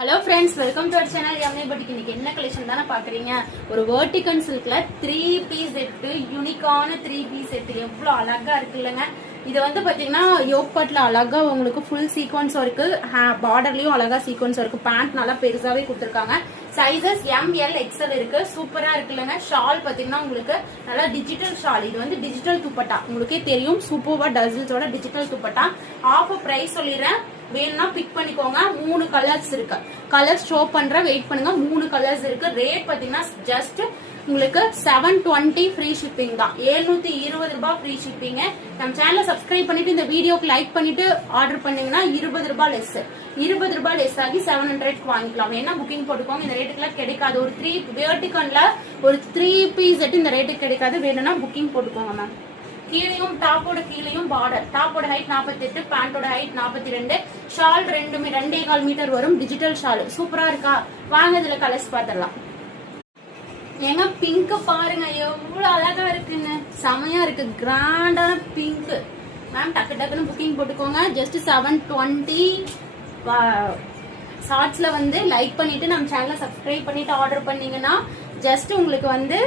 Hello friends, welcome to our channel எம்ஏ பட்டிக். இன்னைக்கு என்ன கலெக்ஷன் தானே பாக்குறீங்க? ஒரு வெர்டிகல் சில்க்ல 3 பீஸ் செட், யூனிக்கான 3 பீஸ் செட் எவ்வளவு அழகா இருக்கு இல்லைங்க. இது வந்து பாத்தீங்கன்னா யோக் பட்ல அழகா உங்களுக்கு ஃபுல் சீக்வன்ஸ் இருக்கு, பார்டர்லயும் அழகா சீக்வன்ஸ் இருக்கு. பேண்ட் நல்லா பெருசாவே கொடுத்துருக்காங்க. சைசஸ் ML XL இருக்கு. சூப்பரா இருக்கு இல்லைங்க. ஷால் பாத்தீங்கன்னா உங்களுக்கு நல்லா டிஜிட்டல் ஷால். இது வந்து டிஜிட்டல் துப்பட்டா, உங்களுக்கே தெரியும். சூப்பர்வா டசில்ஸோட டிஜிட்டல் துப்பட்டா. ஆஃப் பிரைஸ் சொல்லிடுறேன், வேணும்னா பிக் பண்ணிக்கோங்க. 3 கலர்ஸ் இருக்கு. கலர்ஸ் ஷோ பண்ற, வெயிட் பண்ணுங்க. 3 கலர்ஸ் இருக்கு. ரேட் பாத்தீங்கன்னா ஜஸ்ட் உங்களுக்கு 720 ஃப்ரீ ஷிப்பிங் தான். 720 ரூபாய் ஃப்ரீ ஷிப்பிங். நம்ம சேனலை சப்ஸ்கிரைப் பண்ணிட்டு இந்த வீடியோக்கு லைக் பண்ணிட்டு ஆர்டர் பண்ணீங்கன்னா 20 ரூபாய் லெஸ், 20 ரூபாய் லெஸ் ஆகி 700 வாங்கிக்கலாம். வேணா புக்கிங் போட்டுக்கோங்க. இந்த ரேட்டுக்குலாம் கிடைக்காது. ஒரு 3 வேர்டிகல்ல ஒரு 3 பீஸ் செட் இந்த ரேட்டுக்கு கிடைக்காது. வேணும்னா புக்கிங் போட்டுக்கோங்க மேம். கீழையும் டாப்போட கீழையும் பார்டர். டாப்போட ஹைட் 48, பேண்டோட ஹைட் 42. ஷால் 2.25 மீட்டர் வரும். டிஜிட்டல் ஷால் சூப்பரா இருக்கா? வாங்க இதுல கலர்ஸ் பாத்திரலாம். ஏங்க பிங்க் பாருங்க, எவ்வளவு அழகா இருக்குங்க. செமையா இருக்கு, கிராண்டான பிங்க். மேம் டக்கு டக்குன்னு புக்கிங் போட்டுக்கோங்க. ஜஸ்ட் 720. ஷார்ட்ஸ்ல வந்து லைக் பண்ணிட்டு நம்ம சேனலை சப்ஸ்கிரைப் பண்ணிட்டு ஆர்டர் பண்ணீங்கன்னா ஜஸ்ட் உங்களுக்கு வந்து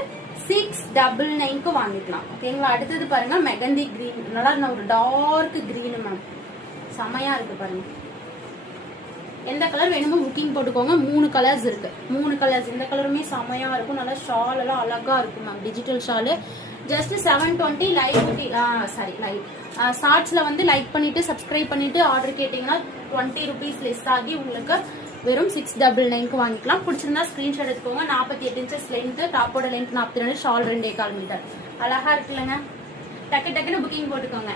699 வாங்கிக்கலாம். ஓகேங்களா? அடுத்தது பாருங்க, மெகந்தி கிரீன். நல்லா ஒரு டார்க் கிரீன் மேம், செமையா இருக்கு பாருங்க. எந்த கலர் வேணுமோ புக்கிங் போட்டுக்கோங்க. 3 கலர்ஸ் இருக்கு. 3 கலர்ஸ். இந்த கலருமே செமையா இருக்கும். நல்லா ஷால் எல்லாம் அழகா இருக்கும் ma'am. Digital shawl. Just 720. Live ஷார்ட்ஸ்ல வந்து லைக் பண்ணிட்டு சப்ஸ்கிரைப் பண்ணிட்டு ஆர்டர் கேட்டீங்கன்னா 20 ருபீஸ் லெஸ் ஆகி உங்களுக்கு வெறும் 699 வாங்கிக்கலாம். பிடிச்சிருந்தா ஸ்கிரீன்ஷாட் எடுத்துக்கோங்க. 48 இன்ச்சஸ் லென்த், டாப்போட லென்த் 42, ஷால் 2.25 மீட்டர். அழகா இருக்குல்லங்க. டக்கு டக்குன்னு புக்கிங் போட்டுக்கோங்க.